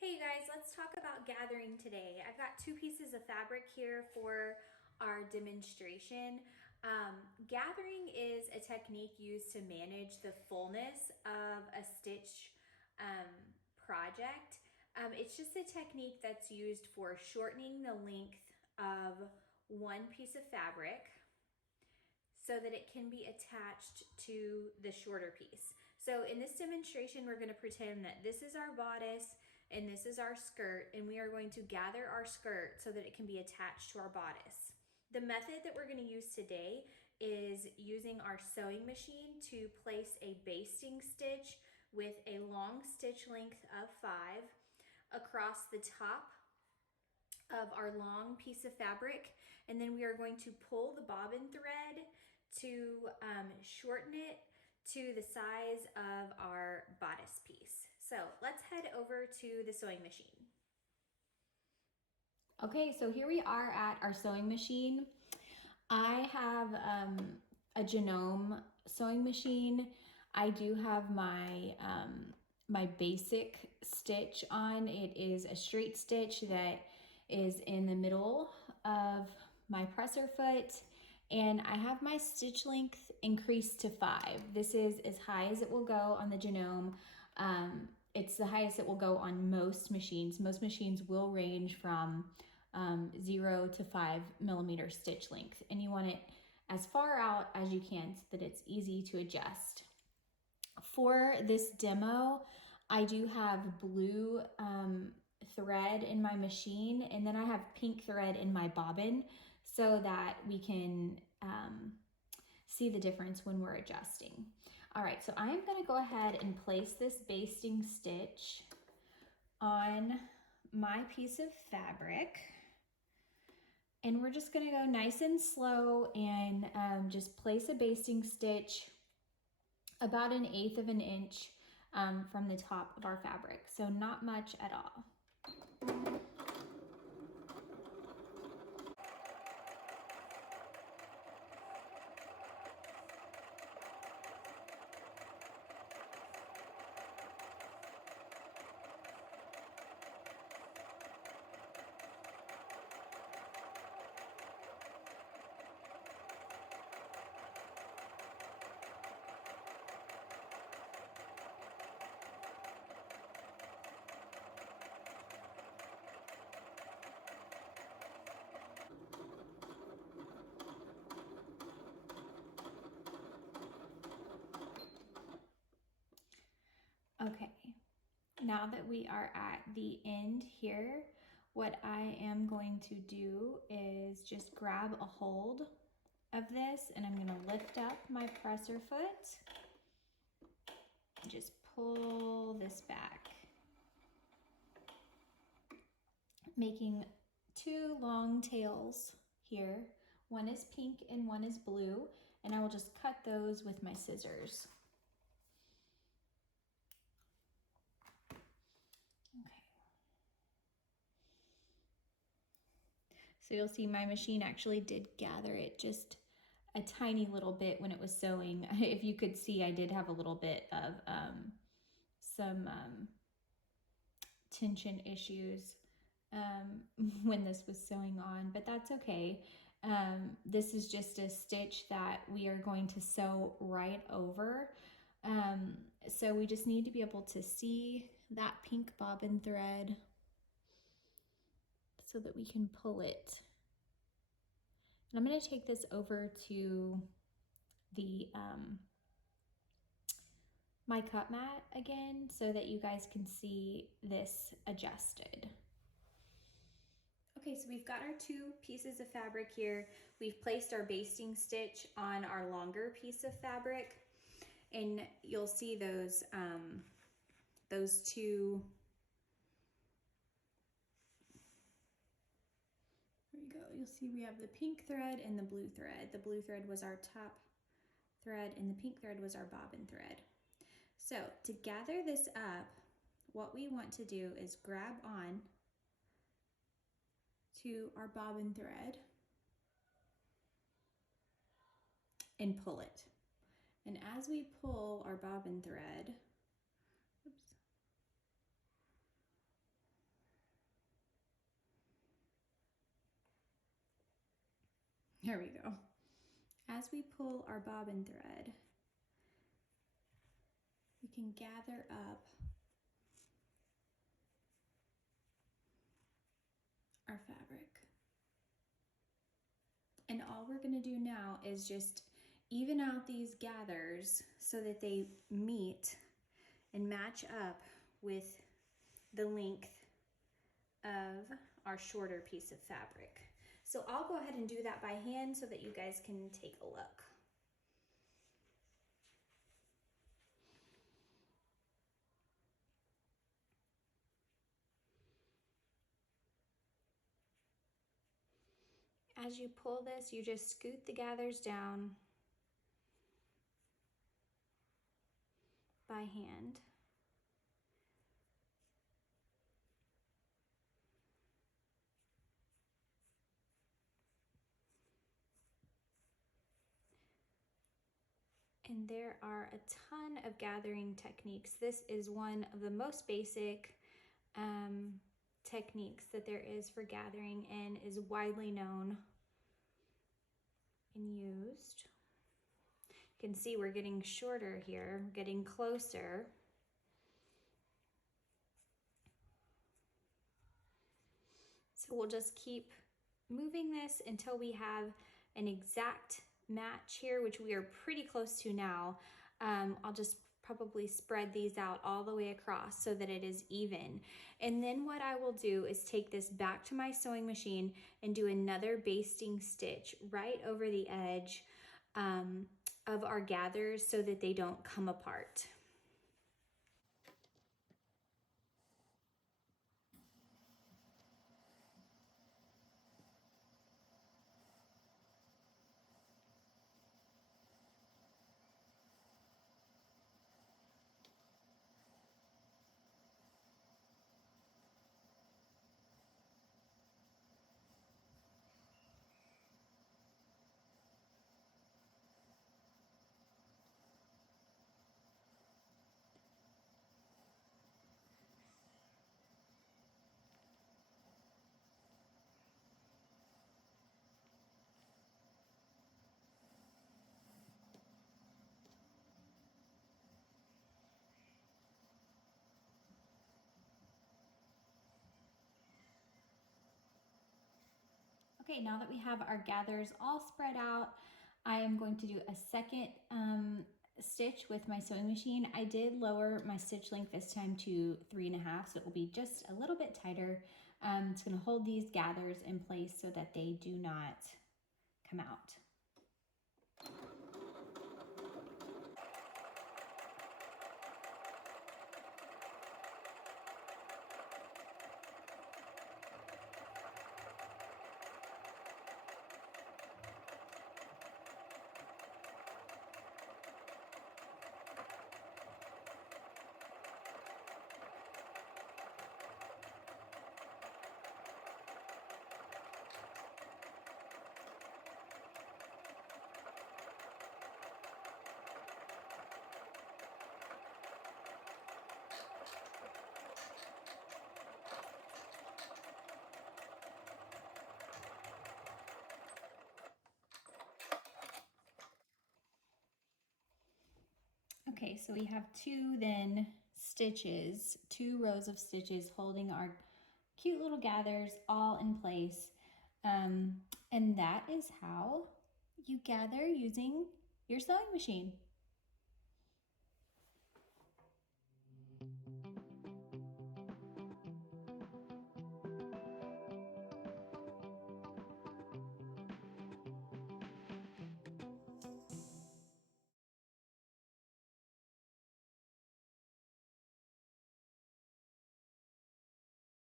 Hey guys, let's talk about gathering today. I've got two pieces of fabric here for our demonstration. Gathering is a technique used to manage the fullness of a stitch project. It's just a technique that's used for shortening the length of one piece of fabric so that it can be attached to the shorter piece. So in this demonstration, we're going to pretend that this is our bodice and this is our skirt, and we are going to gather our skirt so that it can be attached to our bodice. The method that we're going to use today is using our sewing machine to place a basting stitch with a long stitch length of 5 across the top of our long piece of fabric, and then we are going to pull the bobbin thread to shorten it to the size of our bodice piece. So let's head over to the sewing machine. Okay, so here we are at our sewing machine. I have a Genome sewing machine. I do have my my basic stitch on. It is a straight stitch that is in the middle of my presser foot, and I have my stitch length increased to 5. This is as high as it will go on the Genome. It's the highest it will go on most machines. Most machines will range from 0 to 5 millimeter stitch length, and you want it as far out as you can so that it's easy to adjust. For this demo, I do have blue thread in my machine, and then I have pink thread in my bobbin so that we can see the difference when we're adjusting. All right, so I am going to go ahead and place this basting stitch on my piece of fabric. And we're just gonna go nice and slow and just place a basting stitch about 1/8 of an inch from the top of our fabric. So not much at all. Okay, now that we are at the end here, what I am going to do is just grab a hold of this, and I'm gonna lift up my presser foot and just pull this back, making 2 long tails here. One is pink and one is blue, and I will just cut those with my scissors. Okay. So you'll see my machine actually did gather it just a tiny little bit when it was sewing. If you could see, I did have a little bit of some tension issues when this was sewing on, but that's okay. This is just a stitch that we are going to sew right over. So we just need to be able to see that pink bobbin thread so that we can pull it. And I'm going to take this over to the my cut mat again so that you guys can see this adjusted. Okay, so we've got our 2 pieces of fabric here. We've placed our basting stitch on our longer piece of fabric, and you'll see those 2. There we go. You'll see we have the pink thread and the blue thread. The blue thread was our top thread, and the pink thread was our bobbin thread. So to gather this up, what we want to do is grab on to our bobbin thread and pull it. And as we pull our bobbin thread, oops, There we go. As we pull our bobbin thread, we can gather up our fabric. And all we're going to do now is just even out these gathers so that they meet and match up with the length of our shorter piece of fabric. So I'll go ahead and do that by hand so that you guys can take a look. As you pull this, you just scoot the gathers down by hand. And there are a ton of gathering techniques. This is one of the most basic techniques that there is for gathering and is widely known and used. You can see we're getting shorter here, getting closer. So we'll just keep moving this until we have an exact match here, which we are pretty close to now. I'll just probably spread these out all the way across so that it is even. And then what I will do is take this back to my sewing machine and do another basting stitch right over the edge of our gathers so that they don't come apart. Okay, now that we have our gathers all spread out, I am going to do a second stitch with my sewing machine. I did lower my stitch length this time to 3.5, so it will be just a little bit tighter. It's going to hold these gathers in place so that they do not come out. Okay, so we have two rows of stitches holding our cute little gathers all in place. And that is how you gather using your sewing machine.